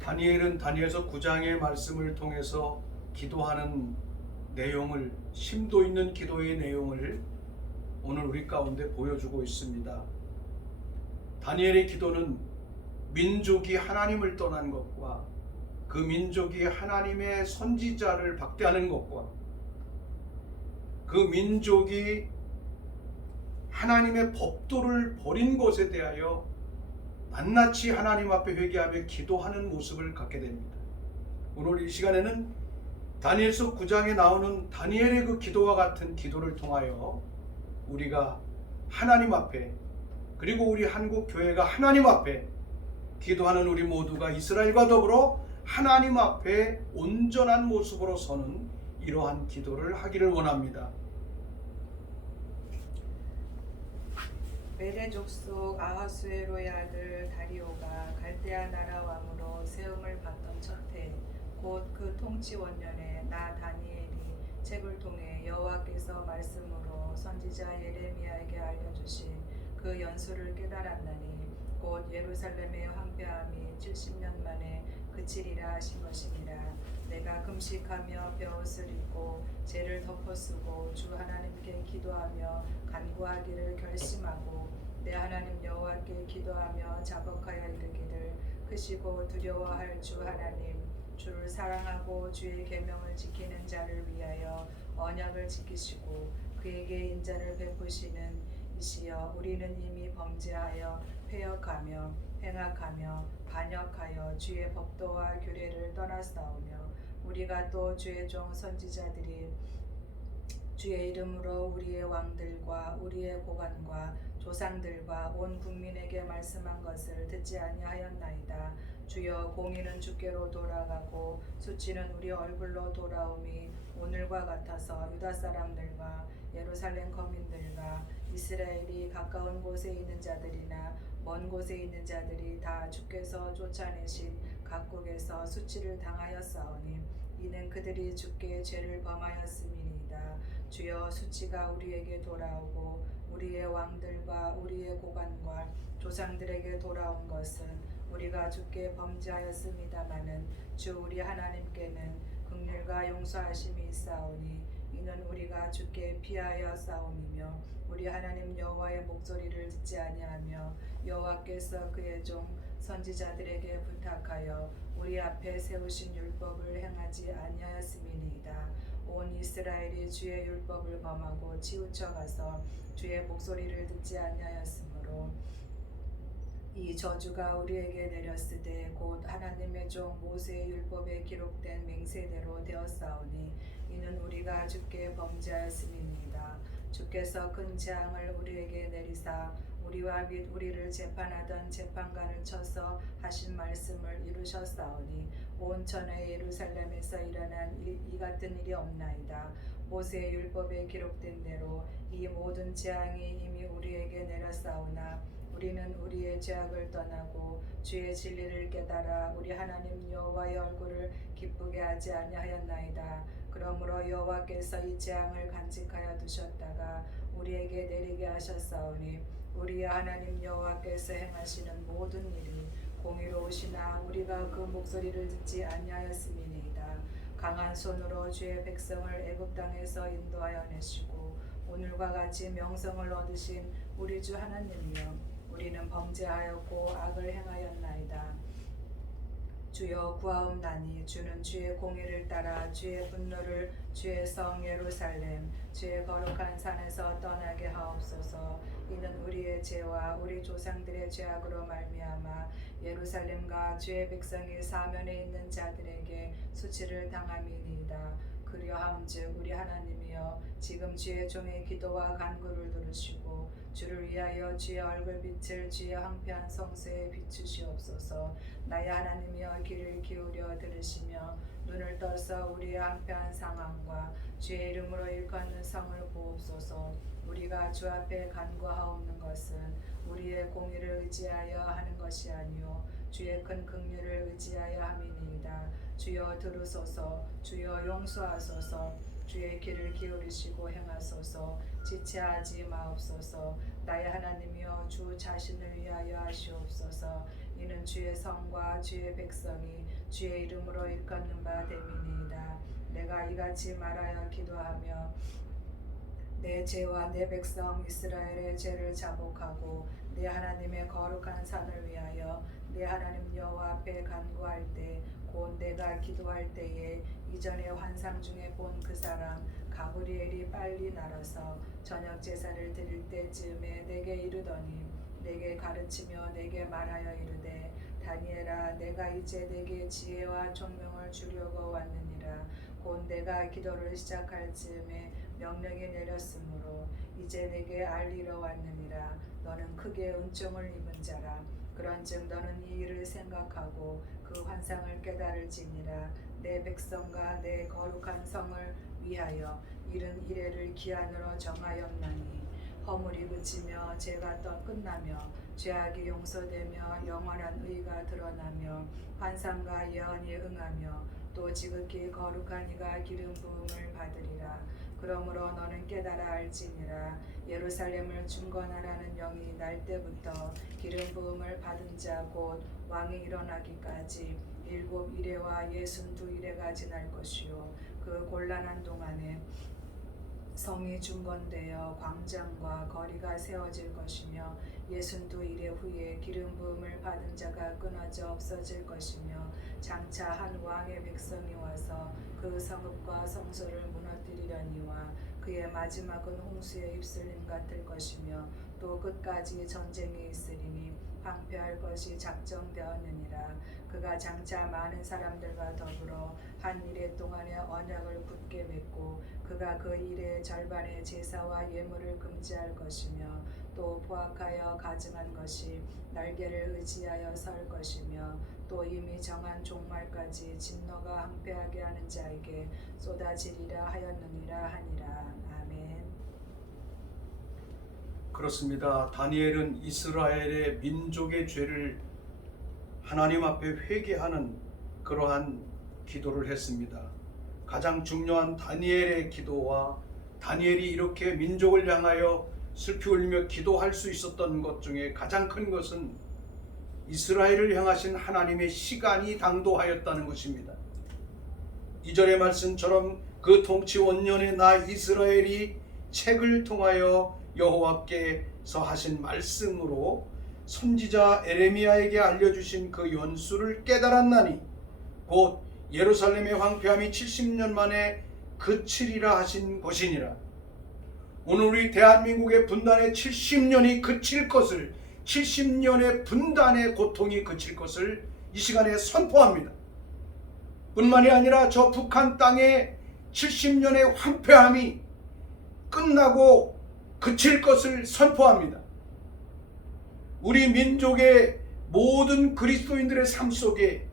다니엘은 다니엘서 9장의 말씀을 통해서 기도하는 내용을, 심도 있는 기도의 내용을 오늘 우리 가운데 보여주고 있습니다. 다니엘의 기도는 민족이 하나님을 떠난 것과 그 민족이 하나님의 선지자를 박대하는 것과 그 민족이 하나님의 법도를 버린 것에 대하여 낱낱이 하나님 앞에 회개하며 기도하는 모습을 갖게 됩니다. 오늘 이 시간에는 다니엘서 9장에 나오는 다니엘의 그 기도와 같은 기도를 통하여 우리가 하나님 앞에, 그리고 우리 한국 교회가 하나님 앞에 기도하는 우리 모두가 이스라엘과 더불어 하나님 앞에 온전한 모습으로 서는 이러한 기도를 하기를 원합니다. 메대 족속 아하수에로의 아들 다리오가 갈대아 나라 왕으로 세움을 받던 첫해, 곧 그 통치 원년에 나 다니엘이 책을 통해 여호와께서 말씀으로 선지자 예레미야에게 알려주신 그 연수를 깨달았나니 곧 예루살렘의 황폐함이 70년 만에 그치리라 하신 것이니라. 내가 금식하며 벼옷을 입고 죄를 덮어쓰고 주 하나님께 기도하며 간구하기를 결심하고 내 하나님 여호와께 기도하며 자복하여 이르기를 크시고 두려워할 주 하나님, 주를 사랑하고 주의 계명을 지키는 자를 위하여 언약을 지키시고 그에게 인자를 베푸시는 이시여, 우리는 이미 범죄하여 패역하며 행악하며 반역하여 주의 법도와 규례를 떠났사오며 우리가 또 주의 종 선지자들이 주의 이름으로 우리의 왕들과 우리의 고관과 조상들과 온 국민에게 말씀한 것을 듣지 아니하였나이다. 주여, 공의는 주께로 돌아가고 수치는 우리 얼굴로 돌아오미 오늘과 같아서 유다 사람들과 예루살렘 거민들과 이스라엘이 가까운 곳에 있는 자들이나 먼 곳에 있는 자들이 다 주께서 쫓아내신 각국에서 수치를 당하였사오니 이는 그들이 주께 죄를 범하였음이니이다. 주여, 수치가 우리에게 돌아오고 우리의 왕들과 우리의 고관과 조상들에게 돌아온 것은 우리가 주께 범죄하였습니다마는 주 우리 하나님께는 긍휼과 용서하심이 있사오니 이는 우리가 주께 피하여 싸움이며 우리 하나님 여호와의 목소리를 듣지 아니하며 여호와께서 그의 종 선지자들에게 부탁하여 우리 앞에 세우신 율법을 행하지 아니하였음이니이다. 온 이스라엘이 주의 율법을 범하고 치우쳐 가서 주의 목소리를 듣지 아니하였으므로 이 저주가 우리에게 내렸으되 곧 하나님의 종 모세의 율법에 기록된 맹세대로 되었사오니 이는 우리가 주께 범죄하였음이니이다. 주께서 큰 재앙을 우리에게 내리사 우리와 및 우리를 재판하던 재판관을 쳐서 하신 말씀을 이루셨사오니 온 천하의 예루살렘에서 일어난 이 같은 일이 없나이다. 모세의 율법에 기록된 대로 이 모든 재앙이 이미 우리에게 내렸사오나 우리는 우리의 죄악을 떠나고 주의 진리를 깨달아 우리 하나님 여호와의 얼굴을 기쁘게 하지 아니하였나이다. 그러므로 여호와께서 이 재앙을 간직하여 두셨다가 우리에게 내리게 하셨사오니 우리의 하나님 여호와께서 행하시는 모든 일이 공의로우시나 우리가 그 목소리를 듣지 아니하였음이니이다. 강한 손으로 주의 백성을 애굽 땅에서 인도하여 내시고 오늘과 같이 명성을 얻으신 우리 주 하나님이여, 우리는 범죄하였고 악을 행하였나이다. 주여, 구하옵나니 주는 주의 공의를 따라 주의 분노를 주의 성 예루살렘 주의 거룩한 산에서 떠나게 하옵소서. 이는 우리의 죄와 우리 조상들의 죄악으로 말미암아 예루살렘과 주의 백성이 사면에 있는 자들에게 수치를 당함이니이다. 그리하온즉 우리 하나님이여, 지금 주의 종의 기도와 간구를 들으시고 주를 위하여 주의 얼굴빛을 주의 황폐한 성소에 비추시옵소서. 나의 하나님이여, 귀를 기울여 들으시며 눈을 떠서 우리의 황폐한 상황과 주의 이름으로 일컫는 성을 보옵소서. 우리가 주 앞에 간구하옵는 것은 우리의 공의를 의지하여 하는 것이 아니요 주의 큰 긍휼을 의지하여 함이니이다. 주여 들으소서. 주여 용서하소서. 주의 귀를 기울이시고 행하소서. 지체하지 마옵소서. 나의 하나님이여, 주 자신을 위하여 하시옵소서. 이는 주의 성과 주의 백성이 주의 이름으로 일컫는 바 됨이니이다. 내가 이같이 말하여 기도하며 내 죄와 내 백성 이스라엘의 죄를 자복하고 내 하나님의 거룩한 산을 위하여 내 하나님 여호와 앞에 간구할 때 곧 내가 기도할 때에 이전의 환상 중에 본 그 사람 가브리엘이 빨리 날아서 저녁 제사를 드릴 때쯤에 내게 이르더니 내게 가르치며 내게 말하여 이르되 다니엘아 내가 이제 내게 지혜와 총명을 주려고 왔느니라. 곧 내가 기도를 시작할 즈음에 명령이 내렸으므로 이제 내게 알리러 왔느니라. 너는 크게 은총을 입은 자라. 그런즉 너는 이 일을 생각하고 그 환상을 깨달을지니라. 내 백성과 내 거룩한 성을 위하여 이른 이래를 기한으로 정하였나니 허물이 그치며 죄가 또 끝나며 죄악이 용서되며 영원한 의가 드러나며 환상과 예언이 응하며 또 지극히 거룩한 이가 기름 부음을 받으리라. 그러므로 너는 깨달아 알지니라. 예루살렘을 중건하라는 영이 날 때부터 기름 부음을 받은 자 곧 왕이 일어나기까지 7 이레와 62 이레가 지날 것이요 그 곤란한 동안에 성이 중건되어 광장과 거리가 세워질 것이며 62 이레 후에 기름 부음을 받은 자가 끊어져 없어질 것이며 장차 한 왕의 백성이 와서 그 성읍과 성소를 무너뜨리려니와 그의 마지막은 홍수의 입술림 같을 것이며 또 끝까지 전쟁이 있으리니 방패할 것이 작정되었느니라. 그가 장차 많은 사람들과 더불어 한 이레 동안의 언약을 굳게 맺고 그가 그 이레의 절반의 제사와 예물을 금지할 것이며 또 포악하여 가증한 것이 날개를 의지하여 설 것이며 또 이미 정한 종말까지 진노가 항폐하게 하는 자에게 쏟아지리라 하였느니라 하니라. 아멘. 그렇습니다. 다니엘은 이스라엘의 민족의 죄를 하나님 앞에 회개하는 그러한 기도를 했습니다. 가장 중요한 다니엘의 기도와 다니엘이 이렇게 민족을 향하여 슬피 울며 기도할 수 있었던 것 중에 가장 큰 것은 이스라엘을 향하신 하나님의 시간이 당도하였다는 것입니다. 2절의 말씀처럼 그 통치 원년에 나 이스라엘이 책을 통하여 여호와께서 하신 말씀으로 선지자 에레미야에게 알려주신 그 연수를 깨달았나니 곧 예루살렘의 황폐함이 70년 만에 그치리라 하신 것이니라. 오늘 우리 대한민국의 분단의 70년이 그칠 것을 70년의 분단의 고통이 그칠 것을 이 시간에 선포합니다. 뿐만이 아니라 저 북한 땅의 70년의 황폐함이 끝나고 그칠 것을 선포합니다. 우리 민족의 모든 그리스도인들의 삶 속에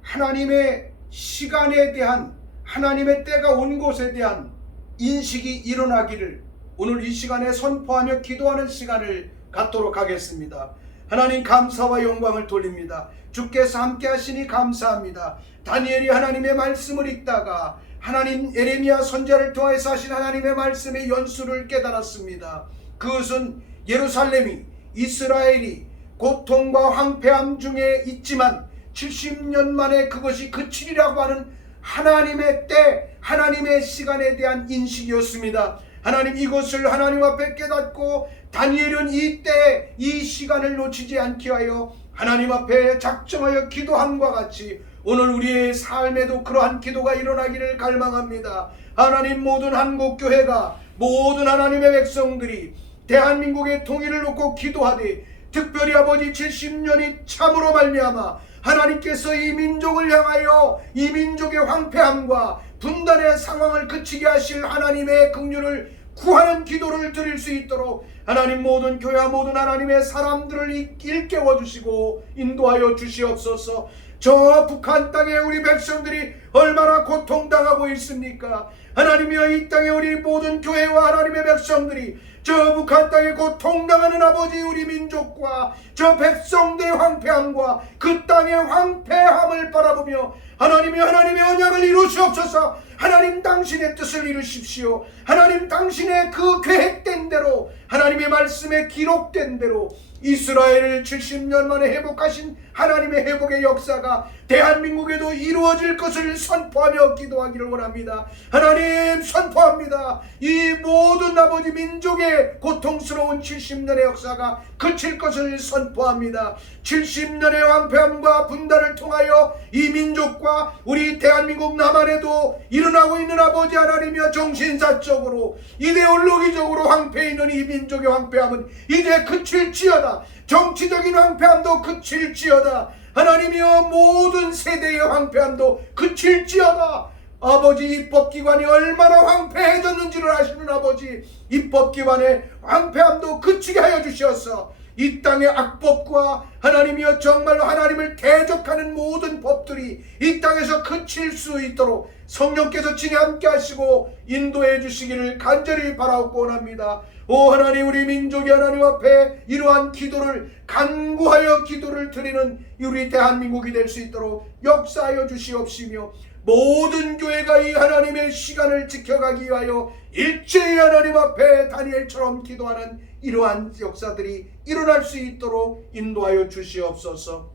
하나님의 시간에 대한 하나님의 때가 온 것에 대한 인식이 일어나기를 오늘 이 시간에 선포하며 기도하는 시간을 갖도록 하겠습니다. 하나님 감사와 영광을 돌립니다. 주께서 함께 하시니 감사합니다. 다니엘이 하나님의 말씀을 읽다가 하나님 에레미야 선지자를 통해서 하신 하나님의 말씀의 연수를 깨달았습니다. 그것은 예루살렘이 이스라엘이 고통과 황폐함 중에 있지만 70년 만에 그것이 그치리라고 하는 하나님의 때, 하나님의 시간에 대한 인식이었습니다. 하나님 이것을 하나님 앞에 깨닫고 다니엘은 이때 이 시간을 놓치지 않게 하여 하나님 앞에 작정하여 기도함과 같이 오늘 우리의 삶에도 그러한 기도가 일어나기를 갈망합니다. 하나님 모든 한국교회가 모든 하나님의 백성들이 대한민국의 통일을 놓고 기도하되 특별히 아버지 70년이 참으로 말미암아 하나님께서 이 민족을 향하여 이 민족의 황폐함과 분단의 상황을 그치게 하실 하나님의 긍휼을 구하는 기도를 드릴 수 있도록 하나님 모든 교회와 모든 하나님의 사람들을 일깨워 주시고 인도하여 주시옵소서. 저 북한 땅에 우리 백성들이 얼마나 고통당하고 있습니까? 하나님이여 이 땅에 우리 모든 교회와 하나님의 백성들이 저 북한 땅에 고통당하는 아버지 우리 민족과 저 백성들의 황폐함과 그 땅의 황폐함을 바라보며 하나님의 언약을 이루시옵소서. 하나님 당신의 뜻을 이루십시오. 하나님 당신의 그 계획된 대로 하나님의 말씀에 기록된 대로 이스라엘을 70년 만에 회복하신 하나님의 회복의 역사가 대한민국에도 이루어질 것을 선포하며 기도하기를 원합니다. 하나님, 선포합니다. 이 모든 아버지 민족의 고통스러운 70년의 역사가 그칠 것을 선포합니다. 70년의 황폐함과 분단을 통하여 이 민족과 우리 대한민국 남한에도 일어나고 있는 아버지 하나님이여, 정신사적으로 이데올로기적으로 황폐해 있는 이 민족의 황폐함은 이제 그칠지어다. 정치적인 황폐함도 그칠지어다. 하나님이여, 모든 세대의 황폐함도 그칠지어다. 아버지, 입법기관이 얼마나 황폐해졌는지를 아시는 아버지, 입법기관의 황폐함도 그치게 하여 주시옵소서. 이 땅의 악법과 하나님이여, 정말로 하나님을 대적하는 모든 법들이 이 땅에서 그칠 수 있도록 성령께서 친히 함께 하시고 인도해 주시기를 간절히 바라옵고 원합니다. 오 하나님, 우리 민족이 하나님 앞에 이러한 기도를 간구하여 기도를 드리는 우리 대한민국이 될 수 있도록 역사하여 주시옵시며, 모든 교회가 이 하나님의 시간을 지켜가기 위하여 일제히 하나님 앞에 다니엘처럼 기도하는 이러한 역사들이 일어날 수 있도록 인도하여 주시옵소서.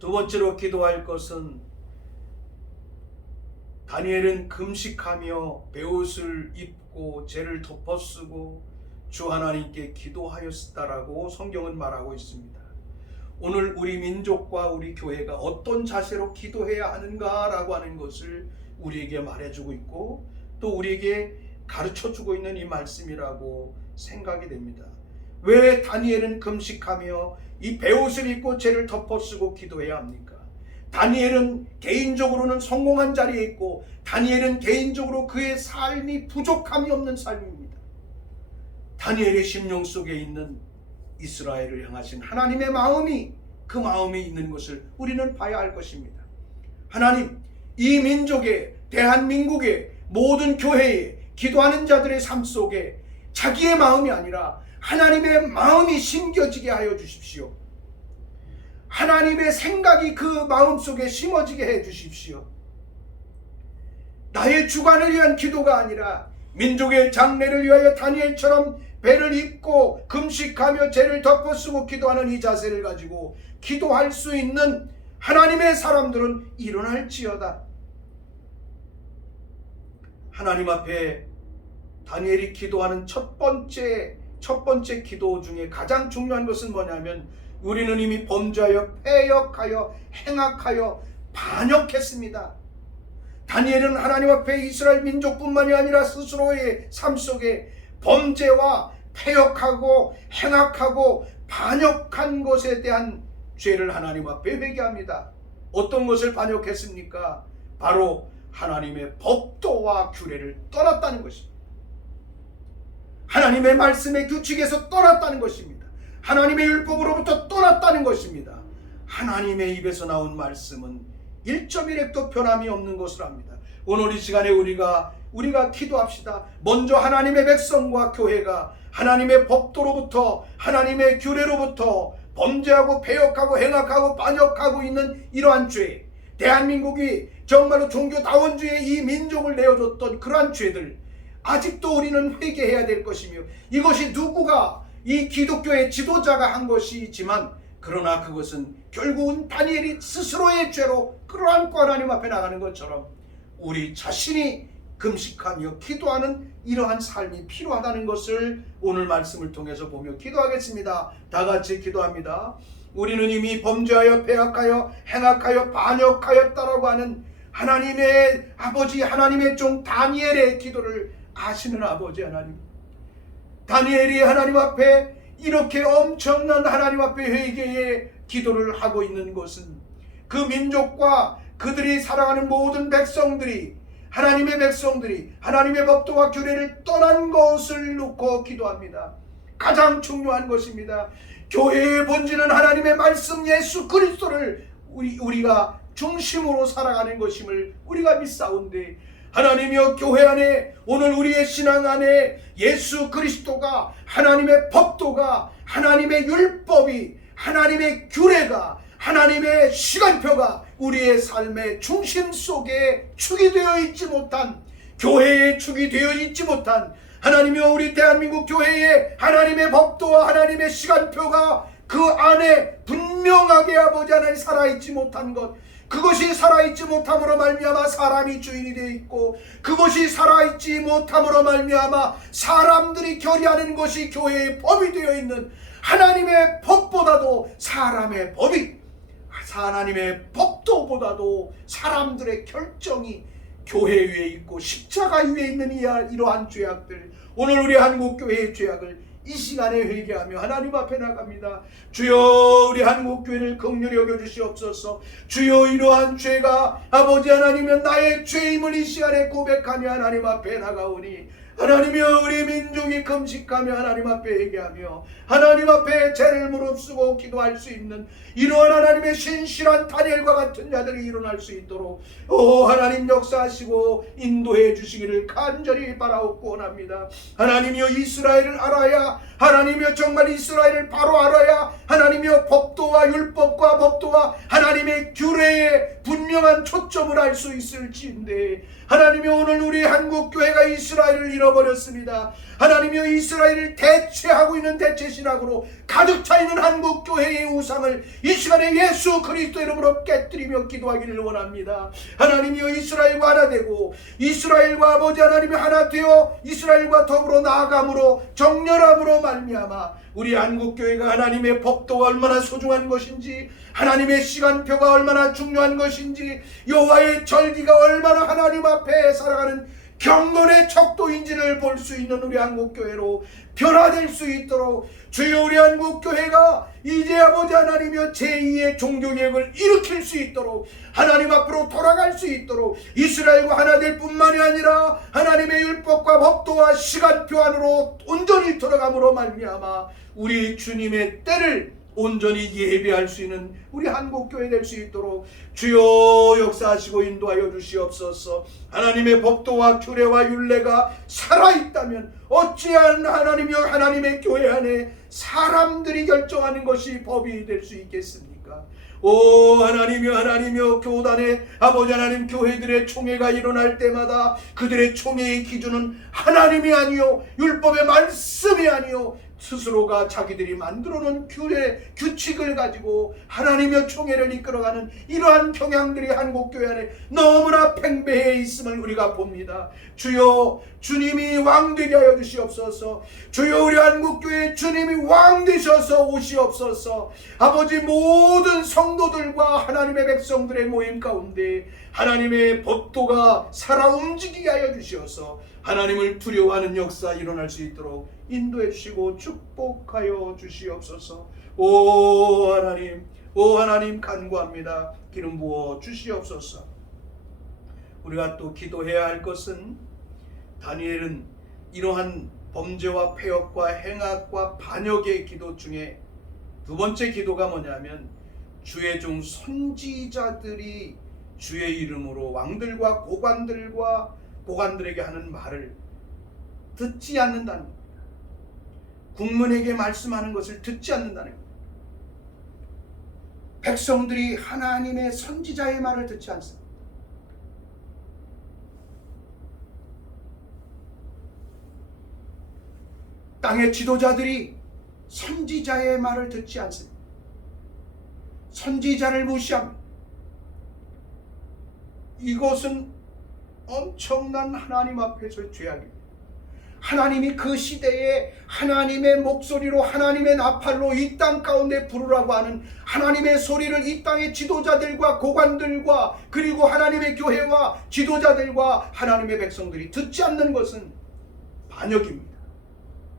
두 번째로 기도할 것은, 다니엘은 금식하며 베옷을 입고 죄를 덮어쓰고 주 하나님께 기도하였다라고 성경은 말하고 있습니다. 오늘 우리 민족과 우리 교회가 어떤 자세로 기도해야 하는가라고 하는 것을 우리에게 말해주고 있고, 또 우리에게 가르쳐주고 있는 이 말씀이라고 생각이 됩니다. 왜 다니엘은 금식하며 이 베옷을 입고 죄를 덮어쓰고 기도해야 합니까? 다니엘은 개인적으로는 성공한 자리에 있고, 다니엘은 개인적으로 그의 삶이 부족함이 없는 삶입니다. 다니엘의 심령 속에 있는 이스라엘을 향하신 하나님의 마음이, 그 마음이 있는 것을 우리는 봐야 할 것입니다. 하나님, 이 민족의, 대한민국의 모든 교회에 기도하는 자들의 삶 속에 자기의 마음이 아니라 하나님의 마음이 심겨지게 하여 주십시오. 하나님의 생각이 그 마음속에 심어지게 해 주십시오. 나의 주관을 위한 기도가 아니라 민족의 장래를 위하여 다니엘처럼 배를 입고 금식하며 죄를 덮어쓰고 기도하는 이 자세를 가지고 기도할 수 있는 하나님의 사람들은 일어날지어다. 하나님 앞에 다니엘이 기도하는 첫 번째 기도 중에 가장 중요한 것은 뭐냐면, 우리는 이미 범죄하여 패역하여 행악하여 반역했습니다. 다니엘은 하나님 앞에 이스라엘 민족뿐만이 아니라 스스로의 삶 속에 범죄와 패역하고 행악하고 반역한 것에 대한 죄를 하나님 앞에 회개합니다. 어떤 것을 반역했습니까? 바로 하나님의 법도와 규례를 떠났다는 것입니다. 하나님의 말씀의 규칙에서 떠났다는 것입니다. 하나님의 율법으로부터 떠났다는 것입니다. 하나님의 입에서 나온 말씀은 1.1획도 변함이 없는 것을 압니다. 오늘 이 시간에 우리가 기도합시다. 먼저 하나님의 백성과 교회가 하나님의 법도로부터, 하나님의 규례로부터 범죄하고 배역하고 행악하고 반역하고 있는 이러한 죄, 대한민국이 정말로 종교다원주의 이 민족을 내어줬던 그러한 죄들, 아직도 우리는 회개해야 될 것이며, 이것이 누구가, 이 기독교의 지도자가 한 것이지만, 그러나 그것은 결국은 다니엘이 스스로의 죄로 끌어안고 하나님 앞에 나가는 것처럼 우리 자신이 금식하며 기도하는 이러한 삶이 필요하다는 것을 오늘 말씀을 통해서 보며 기도하겠습니다. 다 같이 기도합니다. 우리는 이미 범죄하여 패악하여 행악하여 반역하였다라고 하는 하나님의 아버지, 하나님의 종 다니엘의 기도를 아시는 아버지 하나님, 다니엘이 하나님 앞에 이렇게 엄청난 하나님 앞에 회개의 기도를 하고 있는 것은 그 민족과 그들이 사랑하는 모든 백성들이, 하나님의 백성들이 하나님의 법도와 규례를 떠난 것을 놓고 기도합니다. 가장 중요한 것입니다. 교회의 본질은 하나님의 말씀 예수 그리스도를 우리가 중심으로 살아가는 것임을 우리가 믿사온데, 하나님이여, 교회 안에, 오늘 우리의 신앙 안에 예수 그리스도가, 하나님의 법도가, 하나님의 율법이, 하나님의 규례가, 하나님의 시간표가 우리의 삶의 중심 속에 축이 되어 있지 못한, 교회에 축이 되어 있지 못한, 하나님이여, 우리 대한민국 교회에 하나님의 법도와 하나님의 시간표가 그 안에 분명하게 아버지 하나님 살아있지 못한 것, 그것이 살아있지 못함으로 말미암아 사람이 주인이 되어 있고, 그것이 살아있지 못함으로 말미암아 사람들이 결의하는 것이 교회의 법이 되어 있는, 하나님의 법보다도 사람의 법이, 하나님의 법도보다도 사람들의 결정이 교회 위에 있고 십자가 위에 있는 이러한 죄악들, 오늘 우리 한국교회의 죄악을 이 시간에 회개하며 하나님 앞에 나갑니다. 주여, 우리 한국교회를 긍휼히 여겨주시옵소서. 주여, 이러한 죄가 아버지 하나님은 나의 죄임을 이 시간에 고백하며 하나님 앞에 나가오니, 하나님이여, 우리 민족이 금식하며 하나님 앞에 회개하며 하나님 앞에 죄를 무릅쓰고 기도할 수 있는 이러한 하나님의 신실한 다니엘과 같은 자들이 일어날 수 있도록 하나님 역사하시고 인도해 주시기를 간절히 바라옵고 원합니다. 하나님이여, 이스라엘을 알아야, 하나님이여 정말 이스라엘을 바로 알아야 하나님이여 법도와 율법과 법도와 하나님의 규례에 분명한 초점을 알 수 있을지인데, 하나님이여, 오늘 우리 한국교회가 이스라엘을 잃어버렸습니다. 하나님이여, 이스라엘을 대체하고 있는 대체신학으로 가득 차 있는 한국교회의 우상을 이 시간에 예수 그리스도 이름으로 깨뜨리며 기도하기를 원합니다. 하나님이여, 이스라엘과 하나 되고 이스라엘과 아버지 하나님이 하나 되어 이스라엘과 더불어 나아감으로 정렬함으로 말미암아 우리 한국교회가 하나님의 법도가 얼마나 소중한 것인지, 하나님의 시간표가 얼마나 중요한 것인지, 여호와의 절기가 얼마나 하나님 앞에 살아가는 경건의 척도인지를 볼 수 있는 우리 한국교회로 변화될 수 있도록 주여, 우리 한국교회가 이제 아버지 하나님이여 제2의 종교개혁을 일으킬 수 있도록, 하나님 앞으로 돌아갈 수 있도록 이스라엘과 하나 될 뿐만이 아니라 하나님의 율법과 법도와 시간표 안으로 온전히 들어감으로 말미암아 우리 주님의 때를 온전히 예배할 수 있는 우리 한국교회 될 수 있도록 주여 역사하시고 인도하여 주시옵소서. 하나님의 법도와 규례와 율례가 살아있다면 어찌한 하나님이여 하나님의 교회 안에 사람들이 결정하는 것이 법이 될 수 있겠습니까? 오 하나님이여 교단의 아버지 하나님 교회들의 총회가 일어날 때마다 그들의 총회의 기준은 하나님이 아니요 율법의 말씀이 아니요 스스로가 자기들이 만들어놓은 규칙을 가지고 하나님의 총회를 이끌어가는 이러한 경향들이 한국교회 안에 너무나 팽배해 있음을 우리가 봅니다. 주여 주님이 왕 되게 하여 주시옵소서. 주여 우리 한국교회 주님이 왕 되셔서 오시옵소서. 아버지 모든 성도들과 하나님의 백성들의 모임 가운데 하나님의 법도가 살아 움직이게 하여 주시어서 하나님을 두려워하는 역사 일어날 수 있도록 인도해 주시고 축복하여 주시옵소서. 오 하나님 간구합니다. 기름 부어 주시옵소서. 우리가 또 기도해야 할 것은 다니엘은 이러한 범죄와 폐역과 행악과 반역의 기도 중에 두 번째 기도가 뭐냐면 주의 종 선지자들이 주의 이름으로 왕들과 고관들에게 하는 말을 듣지 않는다는 겁니다. 국민에게 말씀하는 것을 듣지 않는다는 겁니다. 백성들이 하나님의 선지자의 말을 듣지 않습니다. 땅의 지도자들이 선지자의 말을 듣지 않습니다. 선지자를 무시합니다. 이것은 엄청난 하나님 앞에서의 죄악입니다. 하나님이 그 시대에 하나님의 목소리로 하나님의 나팔로 이 땅 가운데 부르라고 하는 하나님의 소리를 이 땅의 지도자들과 고관들과 그리고 하나님의 교회와 지도자들과 하나님의 백성들이 듣지 않는 것은 반역입니다.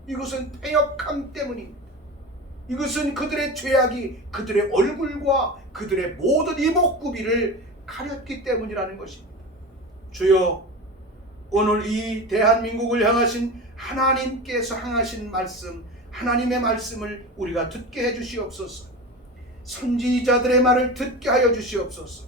이것은 패역함 때문입니다. 이것은 그들의 죄악이 그들의 얼굴과 그들의 모든 이목구비를 가렸기 때문이라는 것입니다. 주여 오늘 이 대한민국을 향하신 하나님께서 향하신 말씀, 하나님의 말씀을 우리가 듣게 해주시옵소서. 선지자들의 말을 듣게 하여 주시옵소서.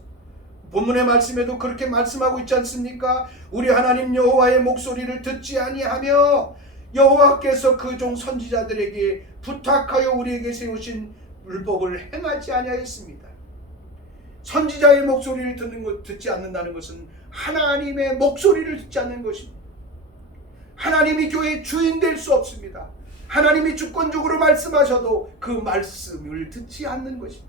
본문의 말씀에도 그렇게 말씀하고 있지 않습니까? 우리 하나님 여호와의 목소리를 듣지 아니하며 여호와께서 그 종 선지자들에게 부탁하여 우리에게 세우신 율법을 행하지 아니하였습니다. 선지자의 목소리를 듣지 않는다는 것은 하나님의 목소리를 듣지 않는 것입니다. 하나님이 교회의 주인 될 수 없습니다. 하나님이 주권적으로 말씀하셔도 그 말씀을 듣지 않는 것입니다.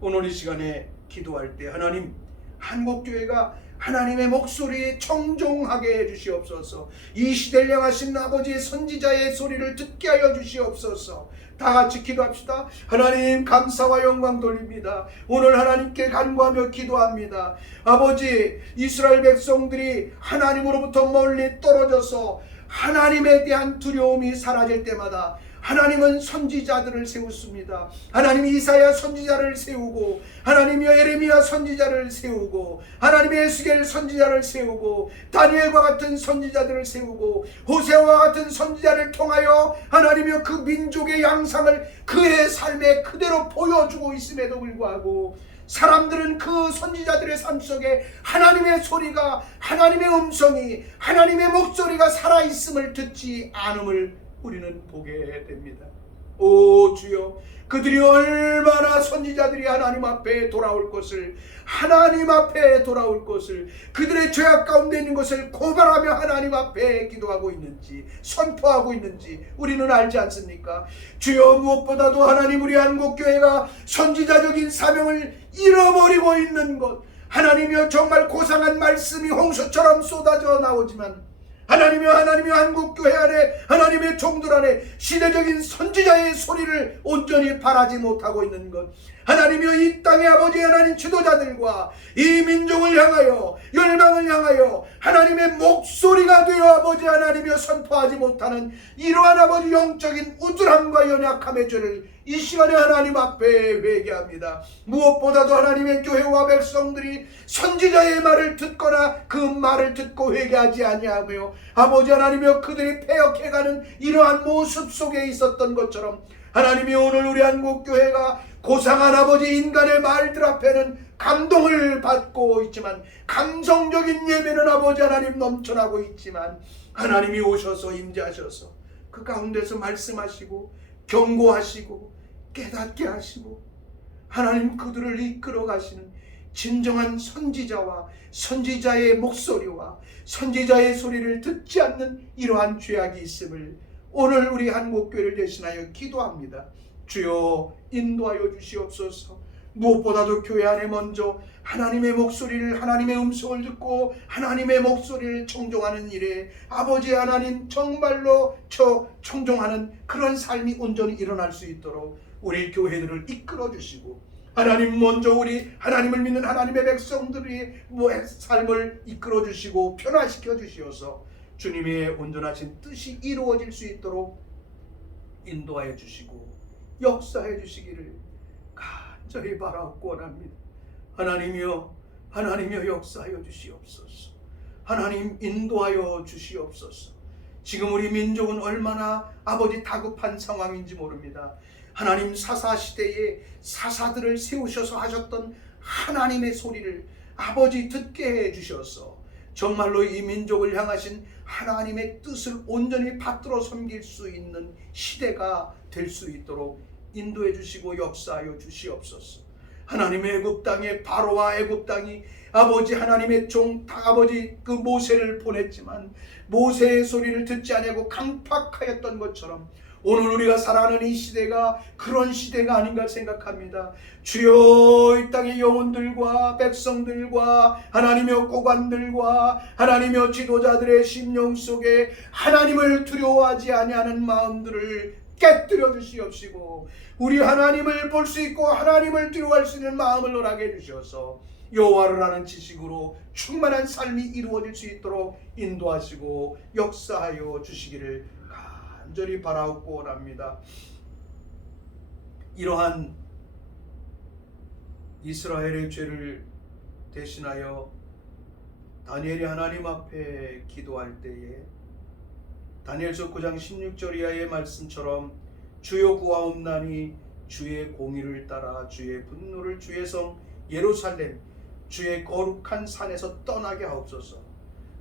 오늘 이 시간에 기도할 때 하나님, 한국교회가 하나님의 목소리에 청종하게 해주시옵소서. 이 시대를 향하신 아버지의 선지자의 소리를 듣게 하여 주시옵소서. 다 같이 기도합시다. 하나님, 감사와 영광 돌립니다. 오늘 하나님께 간구하며 기도합니다. 아버지, 이스라엘 백성들이 하나님으로부터 멀리 떨어져서 하나님에 대한 두려움이 사라질 때마다 하나님은 선지자들을 세웠습니다. 하나님이 이사야 선지자를 세우고, 하나님이 에레미야 선지자를 세우고, 하나님이 에스겔 선지자를 세우고, 다니엘과 같은 선지자들을 세우고, 호세아와 같은 선지자를 통하여 하나님이 그 민족의 양상을 그의 삶에 그대로 보여주고 있음에도 불구하고 사람들은 그 선지자들의 삶 속에 하나님의 소리가, 하나님의 음성이, 하나님의 목소리가 살아있음을 듣지 않음을 우리는 보게 됩니다. 오 주여, 그들이 얼마나 선지자들이 하나님 앞에 돌아올 것을, 하나님 앞에 돌아올 것을, 그들의 죄악 가운데 있는 것을 고발하며 하나님 앞에 기도하고 있는지, 선포하고 있는지 우리는 알지 않습니까? 주여, 무엇보다도 하나님, 우리 한국교회가 선지자적인 사명을 잃어버리고 있는 것, 하나님이여, 정말 고상한 말씀이 홍수처럼 쏟아져 나오지만 하나님이여 한국교회 안에, 하나님의 종들 안에 시대적인 선지자의 소리를 온전히 바라지 못하고 있는 것, 하나님이여, 이 땅의 아버지 하나님 지도자들과 이 민족을 향하여, 열방을 향하여 하나님의 목소리가 되어 아버지 하나님이여 선포하지 못하는 이러한 아버지 영적인 우둔함과 연약함의 죄를 이 시간에 하나님 앞에 회개합니다. 무엇보다도 하나님의 교회와 백성들이 선지자의 말을 듣거나 그 말을 듣고 회개하지 아니하며 아버지 하나님이여, 그들이 패역해가는 이러한 모습 속에 있었던 것처럼 하나님이 오늘 우리 한국교회가 고상한 아버지 인간의 말들 앞에는 감동을 받고 있지만, 감성적인 예배는 아버지 하나님 넘쳐나고 있지만, 하나님이 오셔서 임재하셔서 그 가운데서 말씀하시고 경고하시고 깨닫게 하시고 하나님 그들을 이끌어 가시는 진정한 선지자와 선지자의 목소리와 선지자의 소리를 듣지 않는 이러한 죄악이 있음을 오늘 우리 한국교회를 대신하여 기도합니다. 주여, 인도하여 주시옵소서. 무엇보다도 교회 안에 먼저 하나님의 목소리를, 하나님의 음성을 듣고 하나님의 목소리를 청종하는 일에 아버지 하나님, 정말로 청종하는 그런 삶이 온전히 일어날 수 있도록 우리 교회들을 이끌어 주시고, 하나님 먼저 우리 하나님을 믿는 하나님의 백성들의 삶을 이끌어 주시고 변화시켜 주시어서 주님의 온전하신 뜻이 이루어질 수 있도록 인도하여 주시고 역사해 주시기를 간절히 바라옵고 원합니다. 하나님이여 역사하여 주시옵소서. 하나님 인도하여 주시옵소서. 지금 우리 민족은 얼마나 아버지 다급한 상황인지 모릅니다. 하나님, 사사시대에 사사들을 세우셔서 하셨던 하나님의 소리를 아버지 듣게 해주셔서 정말로 이 민족을 향하신 하나님의 뜻을 온전히 받들어 섬길 수 있는 시대가 될 수 있도록 인도해 주시고 역사하여 주시옵소서. 하나님의 애굽 땅에 바로와 애굽 땅이 아버지 하나님의 종 아버지 그 모세를 보냈지만 모세의 소리를 듣지 아니하고 강팍하였던 것처럼 오늘 우리가 살아가는 이 시대가 그런 시대가 아닌가 생각합니다. 주여, 이 땅의 영혼들과 백성들과 하나님의 고관들과 하나님의 지도자들의 심령 속에 하나님을 두려워하지 아니하는 마음들을 깨뜨려 주시옵시고 우리 하나님을 볼 수 있고 하나님을 두려워할 수 있는 마음을 허락해 주셔서 여호와를 아는 지식으로 충만한 삶이 이루어질 수 있도록 인도하시고 역사하여 주시기를 간절히 바라옵고 원합니다. 이러한 이스라엘의 죄를 대신하여 다니엘이 하나님 앞에 기도할 때에 다니엘서 9장 16절 이하의 말씀처럼 주여 구하옵나니 주의 공의를 따라 주의 분노를 주의 성 예루살렘 주의 거룩한 산에서 떠나게 하옵소서.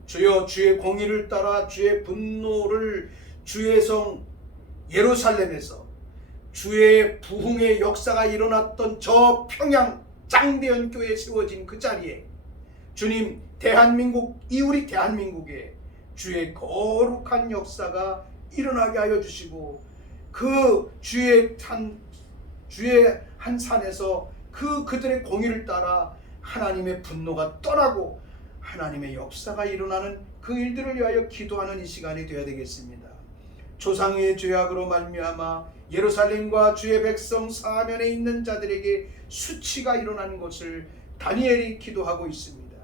주여, 주의 공의를 따라 주의 분노를 주의 성 예루살렘에서 주의 부흥의 역사가 일어났던 저 평양 장대현 교회에 세워진 그 자리에 주님, 대한민국, 이 우리 대한민국에 주의 거룩한 역사가 일어나게 하여 주시고, 그 주의 한 산에서 그들의 공의를 따라 하나님의 분노가 떠나고 하나님의 역사가 일어나는 그 일들을 위하여 기도하는 이 시간이 되어야 되겠습니다. 조상의 죄악으로 말미암아 예루살렘과 주의 백성 사면에 있는 자들에게 수치가 일어나는 것을 다니엘이 기도하고 있습니다.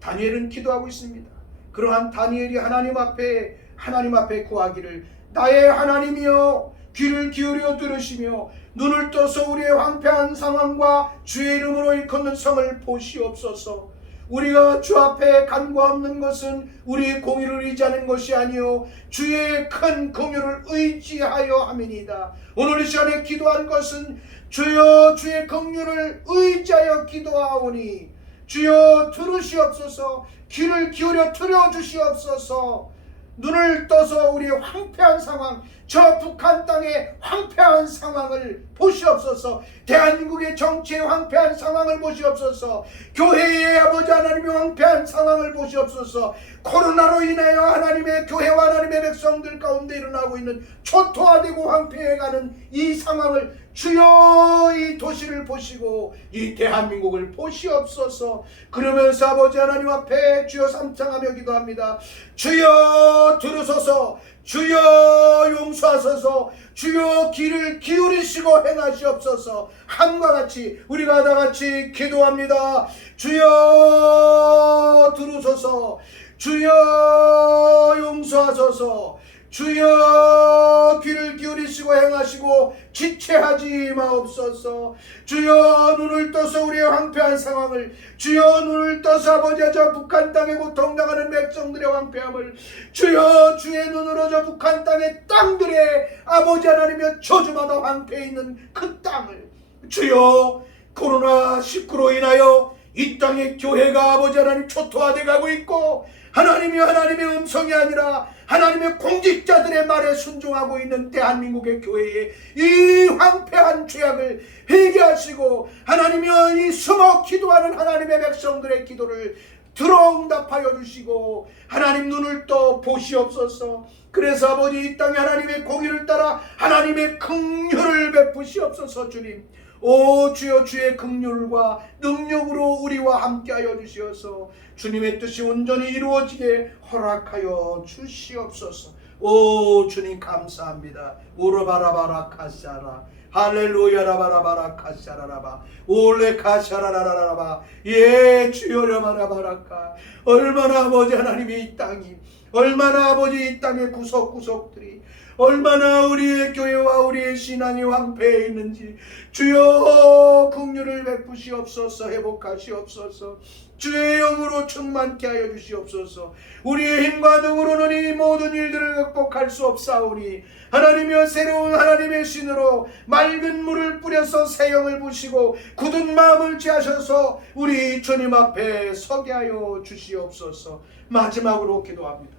다니엘은 기도하고 있습니다. 그러한 다니엘이 하나님 앞에 구하기를, 나의 하나님이여 귀를 기울여 들으시며 눈을 떠서 우리의 황폐한 상황과 주의 이름으로 일컫는 성을 보시옵소서. 우리가 주 앞에 간구하는 것은 우리의 공의를 의지하는 것이 아니요 주의 큰 긍휼을 의지하여 함이니이다. 오늘 이 시간에 기도한 것은 주여 주의 긍휼을 의지하여 기도하오니 주여 들으시옵소서. 귀를 기울여 들어주시옵소서. 눈을 떠서 우리의 황폐한 상황, 저 북한 땅의 황폐한 상황을 보시옵소서. 대한민국의 정치의 황폐한 상황을 보시옵소서. 교회의 아버지 하나님의 황폐한 상황을 보시옵소서. 코로나로 인하여 하나님의 교회와 하나님의 백성들 가운데 일어나고 있는 초토화되고 황폐해가는 이 상황을 주여 이 도시를 보시고 이 대한민국을 보시옵소서. 그러면서 아버지 하나님 앞에 주여 삼창하며 기도합니다. 주여 들으소서. 주여 용서하소서. 주여 귀를 기울이시고 행하시옵소서. 함과 같이 우리가 다같이 기도합니다. 주여 들으소서. 주여 용서하소서. 주여 귀를 기울이시고 행하시고 지체하지 마옵소서. 주여 눈을 떠서 우리의 황폐한 상황을, 주여 눈을 떠서 아버지 저 북한 땅에 고통당하는 백성들의 황폐함을, 주여 주의 눈으로 저 북한 땅의 땅들의 아버지 하나님의 저주마다 황폐해 있는 그 땅을, 주여 코로나19로 인하여 이 땅의 교회가 아버지 하나님 초토화되어 가고 있고, 하나님이 하나님의 음성이 아니라 하나님의 공직자들의 말에 순종하고 있는 대한민국의 교회에 이 황폐한 죄악을 회개하시고 하나님이 이 숨어 기도하는 하나님의 백성들의 기도를 들어응답하여 주시고 하나님 눈을 떠 보시옵소서. 그래서 아버지 이 땅에 하나님의 공의를 따라 하나님의 긍휼을 베푸시옵소서. 주님, 오 주여 주의 긍휼과 능력으로 우리와 함께하여 주시어서 주님의 뜻이 온전히 이루어지게 허락하여 주시옵소서. 오 주님 감사합니다. 오르바라바라 카샤라 할렐루야라바라바라 카샤라라바 올레 카샤라라라라바 예 주여라바라바라카. 얼마나 아버지 하나님의 이 땅이, 얼마나 아버지 이 땅의 구석구석들이, 얼마나 우리의 교회와 우리의 신앙이 황폐해 있는지 주여 긍휼을 베푸시옵소서. 회복하시옵소서. 주의 영으로 충만케 하여 주시옵소서. 우리의 힘과 능으로는 이 모든 일들을 극복할 수 없사오니 하나님이여 새로운 하나님의 신으로 맑은 물을 뿌려서 새 영을 부시고 굳은 마음을 취하셔서 우리 주님 앞에 서게 하여 주시옵소서. 마지막으로 기도합니다.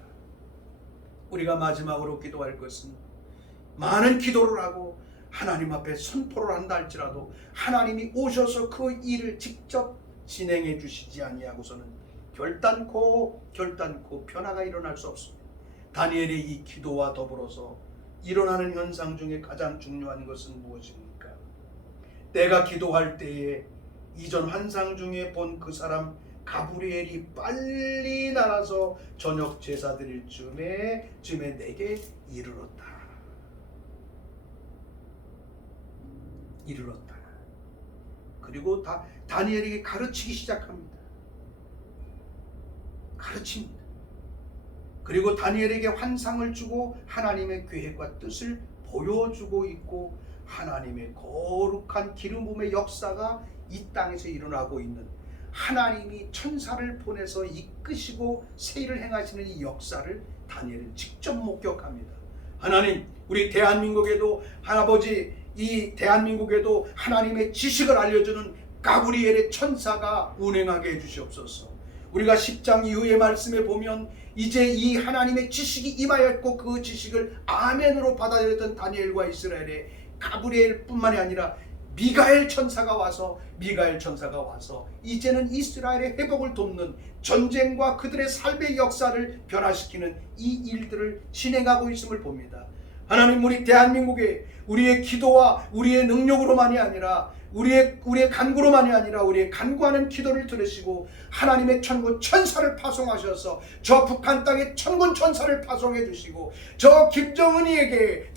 우리가 마지막으로 기도할 것은, 많은 기도를 하고 하나님 앞에 선포를 한다 할지라도 하나님이 오셔서 그 일을 직접 진행해 주시지 아니하고서는 결단코 변화가 일어날 수 없습니다. 다니엘의 이 기도와 더불어서 일어나는 현상 중에 가장 중요한 것은 무엇입니까? 내가 기도할 때에 이전 환상 중에 본 그 사람 가브리엘이 빨리 날아서 저녁 제사 드릴 즈음에 내게 이르렀다. 그리고 다니엘에게 가르치기 시작합니다. 가르칩니다. 그리고 다니엘에게 환상을 주고 하나님의 계획과 뜻을 보여주고 있고, 하나님의 거룩한 기름 부음의 역사가 이 땅에서 일어나고 있는, 하나님이 천사를 보내서 이끄시고 세일을 행하시는 이 역사를 다니엘은 직접 목격합니다. 하나님, 우리 대한민국에도 할아버지 이 대한민국에도 하나님의 지식을 알려주는 가브리엘의 천사가 운행하게 해주시옵소서. 우리가 10장 이후의 말씀에 보면 이제 이 하나님의 지식이 임하였고 그 지식을 아멘으로 받아들였던 다니엘과 이스라엘의 가브리엘뿐만이 아니라 미가엘 천사가 와서 이제는 이스라엘의 회복을 돕는 전쟁과 그들의 삶의 역사를 변화시키는 이 일들을 진행하고 있음을 봅니다. 하나님, 우리 대한민국에 우리의 기도와 우리의 능력으로만이 아니라 우리의 간구로만이 아니라 우리의 간구하는 기도를 들으시고 하나님의 천군 천사를 파송하셔서 저 북한 땅에 천군 천사를 파송해 주시고 저 김정은이에게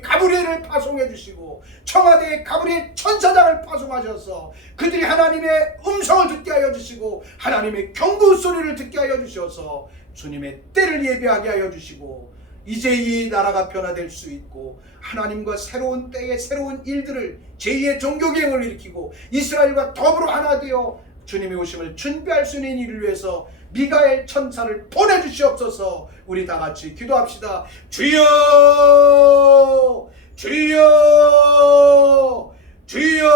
가브리엘을 파송해 주시고 청와대에 가브리엘 천사장을 파송하셔서 그들이 하나님의 음성을 듣게 하여 주시고 하나님의 경고 소리를 듣게 하여 주셔서 주님의 때를 예비하게 하여 주시고 이제 이 나라가 변화될 수 있고 하나님과 새로운 때에 새로운 일들을 제2의 종교개혁을 일으키고 이스라엘과 더불어 하나 되어 주님의 오심을 준비할 수 있는 일을 위해서 미가엘 천사를 보내주시옵소서. 우리 다 같이 기도합시다. 주여, 주여, 주여.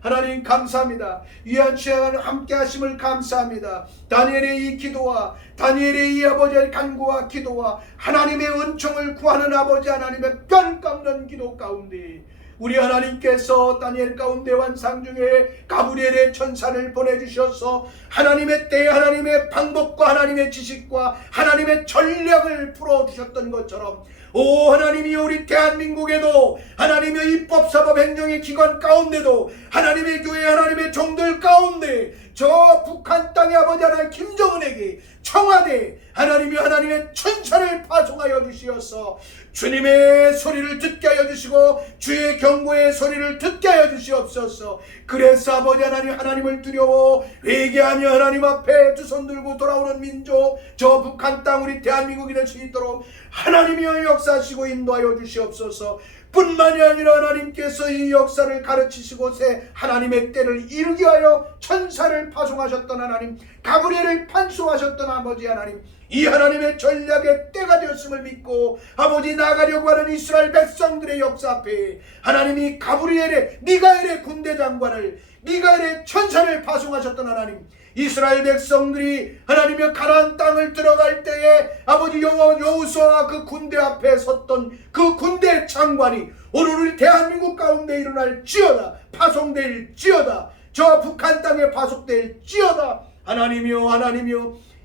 하나님 감사합니다. 위한 시간을 함께 하심을 감사합니다. 다니엘의 이 기도와 다니엘의 이 아버지의 간구와 기도와 하나님의 은총을 구하는 아버지 하나님의 뼈를 깎는 기도 가운데 우리 하나님께서 다니엘 가운데 환상 중에 가브리엘의 천사를 보내주셔서 하나님의 때 하나님의 방법과 하나님의 지식과 하나님의 전략을 풀어주셨던 것처럼 오 하나님이 우리 대한민국에도 하나님의 입법사법 행정의 기관 가운데도 하나님의 교회 하나님의 종들 가운데 저 북한 땅의 아버지 하나님 김정은에게 청와대 하나님의 천사를 파송하여 주시어서 주님의 소리를 듣게 하여 주시고 주의 경고의 소리를 듣게 하여 주시옵소서. 그래서 아버지 하나님을 두려워 회개하며 하나님 앞에 두 손 들고 돌아오는 민족 저 북한 땅 우리 대한민국이 될 수 있도록 하나님이여 역사하시고 인도하여 주시옵소서. 뿐만이 아니라 하나님께서 이 역사를 가르치시고 새 하나님의 때를 이루게 하여 천사를 파송하셨던 하나님, 가브리엘을 판송하셨던 아버지 하나님, 이 하나님의 전략의 때가 되었음을 믿고 아버지 나가려고 하는 이스라엘 백성들의 역사 앞에 하나님이 가브리엘의 미가엘의 군대 장관을 미가엘의 천사를 파송하셨던 하나님, 이스라엘 백성들이 하나님의 가나안 땅을 들어갈 때에 아버지 여호수아와 그 군대 앞에 섰던 그 군대 장관이 오늘 우리 대한민국 가운데 일어날지어다, 파송될지어다, 저 북한 땅에 파송될지어다. 하나님이여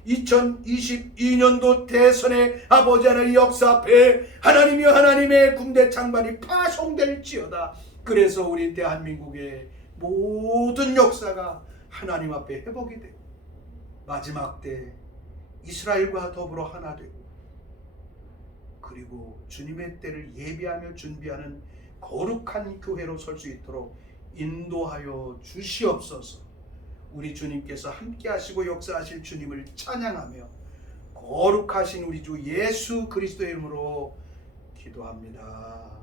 2022년도 대선의 아버지 하나님 역사 앞에 하나님이여 하나님의 군대 장관이 파송될지어다. 그래서 우리 대한민국의 모든 역사가 하나님 앞에 회복이 되고 마지막 때 이스라엘과 더불어 하나 되고 그리고 주님의 때를 예비하며 준비하는 거룩한 교회로 설 수 있도록 인도하여 주시옵소서. 우리 주님께서 함께 하시고 역사하실 주님을 찬양하며 거룩하신 우리 주 예수 그리스도의 이름으로 기도합니다.